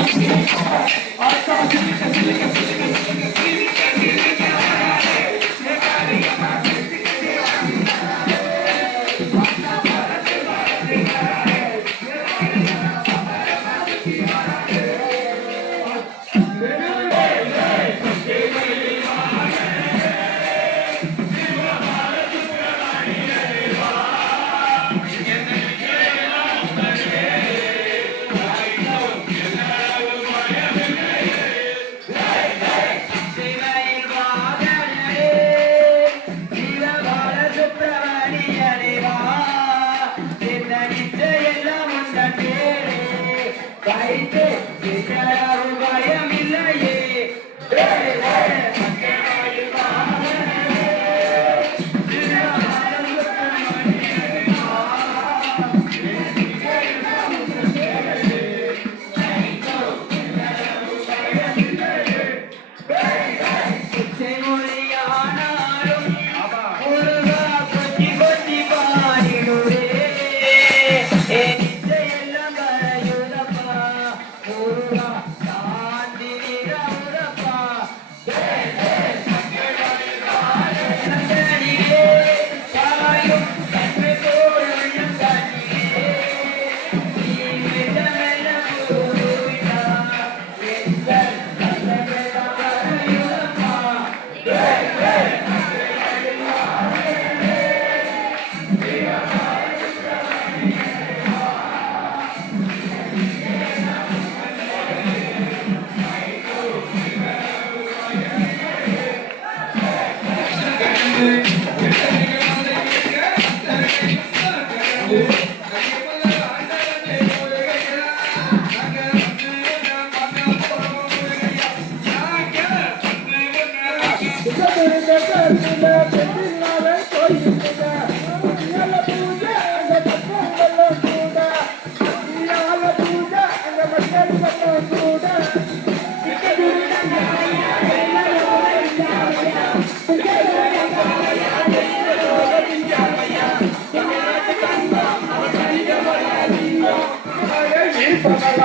Thank you. Ei, ei. Né? 네.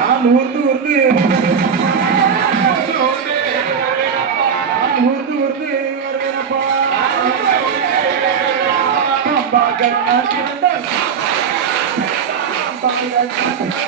நான் வந்து வந்து உருது உருது வருவேனப்பா. பாகன் நான் பாகன்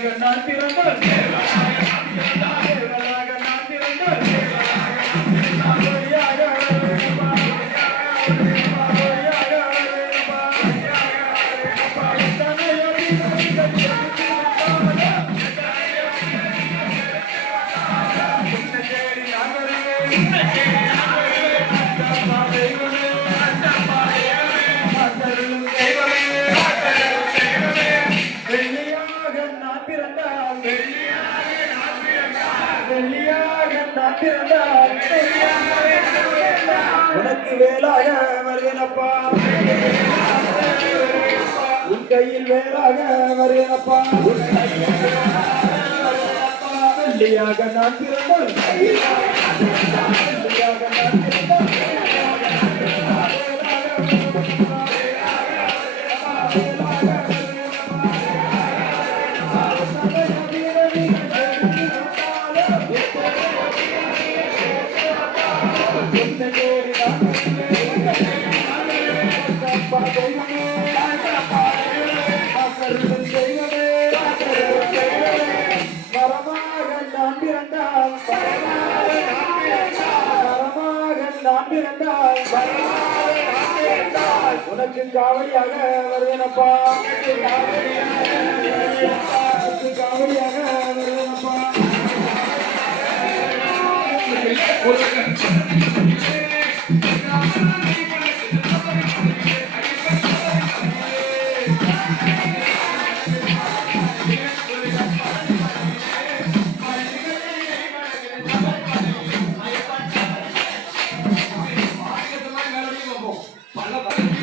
You're not feeling kérlek! கையில் வேலாக வருவேனப்பா வெள்ளியாக நான் பிறந்தால் வெள்ளியாக நான் பிறந்தால் உனக்கு காவடியாக வருவேனப்பா. உனக்கு காவடியாக வருவேனப்பா. 完了完了。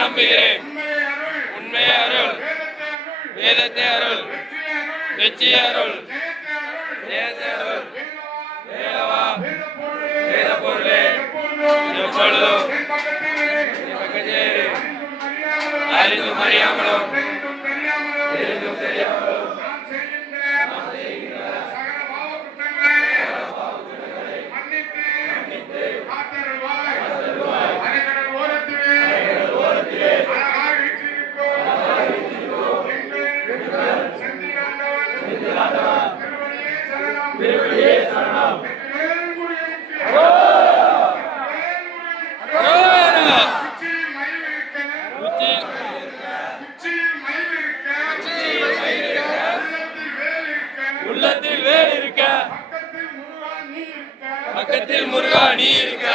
நம்புகிறேன் உண்மையை அருள் வேதத்தை அருள் வெற்றி அருள் பக்கத்தில் முருகா நீ இருக்க.